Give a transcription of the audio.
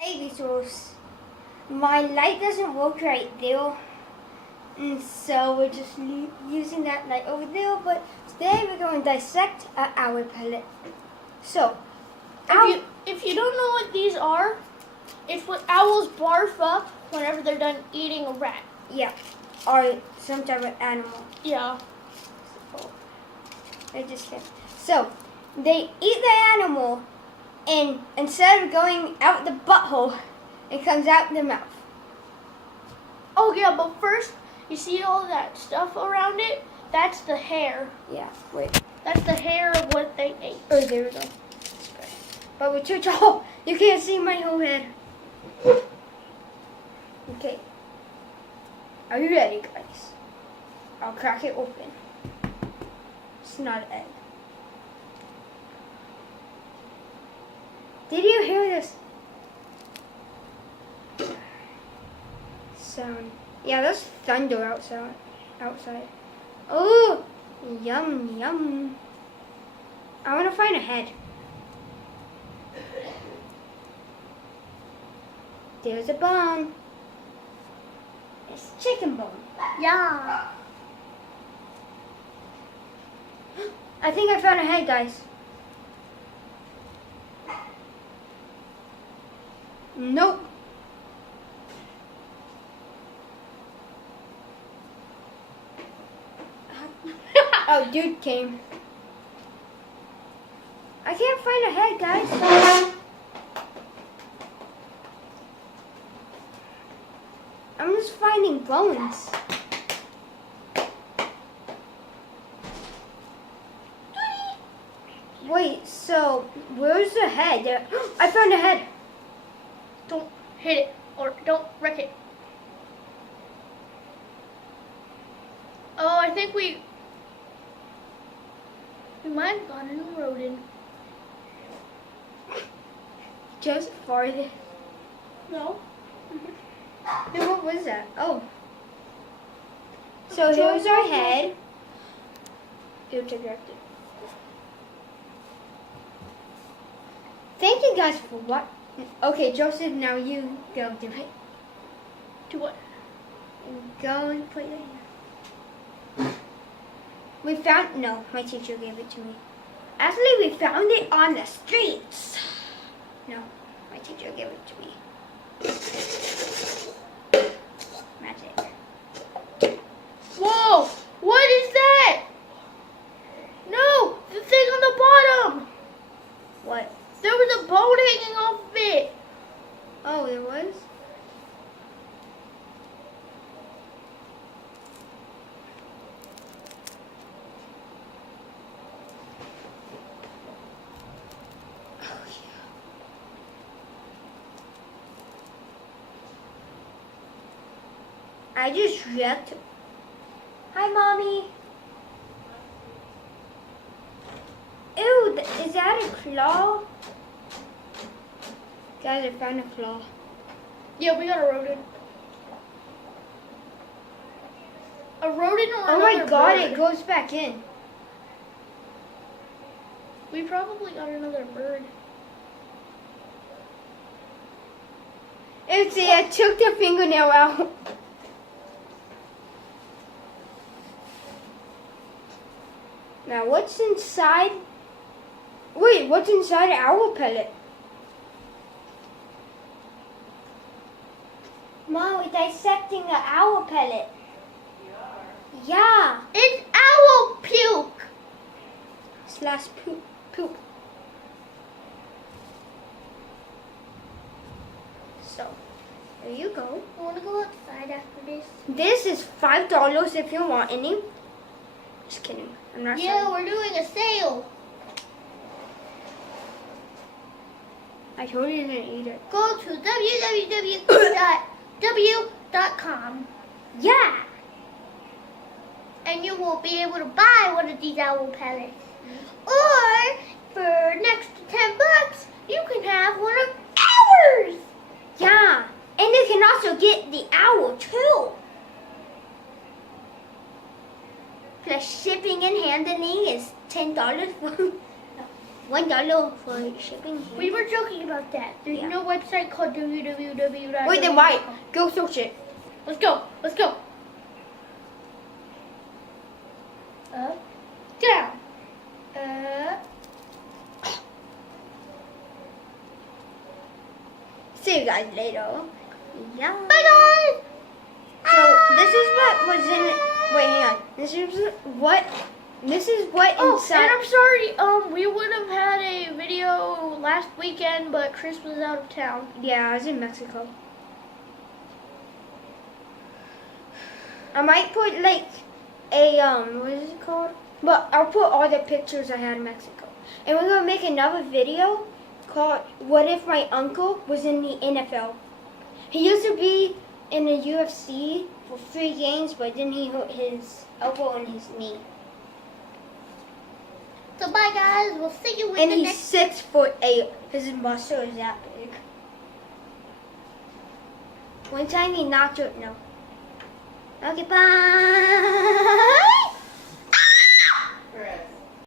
Hey resource. My light doesn't work right there. And so we're just using that light over there. But today we're going to dissect an owl pellet. So, if you don't know what these are, it's what owls barf up whenever they're done eating a rat. Yeah, or some type of animal. Yeah. So, they eat the animal, and instead of going out the butthole, it comes out the mouth. Oh yeah, but first, you see all that stuff around it? That's the hair. Yeah, wait. That's the hair of what they ate. Oh, there we go. But we're too tall. You can't see my whole head. Okay. Are you ready, guys? I'll crack it open. It's not an egg. Did you hear this sound? Yeah, there's thunder outside. Oh, yum, yum. I want to find a head. There's a bone. It's chicken bone. Yeah. I think I found a head, guys. Nope. Oh, dude came. I can't find a head, guys. I'm just finding bones. Wait, so where's the head? I found a head. Don't hit it or don't wreck it. Oh, I think we might have gotten a rodent. Just farted. No. Hey, what was that? Oh. So here's our head. Oops, I dropped it. Thank you guys for what? Okay, Joseph, now you go do it. Do what? Go and put your hand. We found, no, my teacher gave it to me. Actually, we found it on the streets. No, my teacher gave it to me. Magic. Whoa! What is that? No! The thing on the bottom! What? There was a bone hanging off of it. Oh, there was? Oh, yeah. I just wrecked. Hi, Mommy. Ew, is that a claw? Guys, I found a claw. Yeah, we got a rodent. A rodent or Oh my another god, bird. it goes back in. We probably got another bird. It's I took the fingernail out. Now what's inside? Wait, what's inside an owl pellet? Mom, we're dissecting the owl pellet. Yeah. It's owl puke. / poop. So, there you go. I want to go outside after this. This is $5 if you want any. Just kidding. I'm not Yeah, selling. we're doing a sale. I told you to eat it. Go to www.w.com Yeah. and you will be able to buy one of these owl pellets. Or for next to $10, you can have one of ours. Yeah. And you can also get the owl too. Plus shipping and handling is $10 for $1 for shipping. We were joking about that. There's Yeah. no website called www. Wait, then why? Go search it. Let's go. Let's go. Up, down. See you guys later. Yeah. Bye, guys. So this is what was in. Wait, hang on. This is what. This is what Oh, inside. and I'm sorry. We would have had a video last weekend, but Chris was out of town. Yeah, I was in Mexico. I might put like a what is it called? But I'll put all the pictures I had in Mexico. And we're gonna make another video called "What If My Uncle Was in the NFL?" He used to be in the UFC for 3 games, but then he hurt his elbow and his knee. So bye, guys. We'll see you in And the he's next. 6'8". His muscle is that big. One time he knocked it. No. Okay, bye.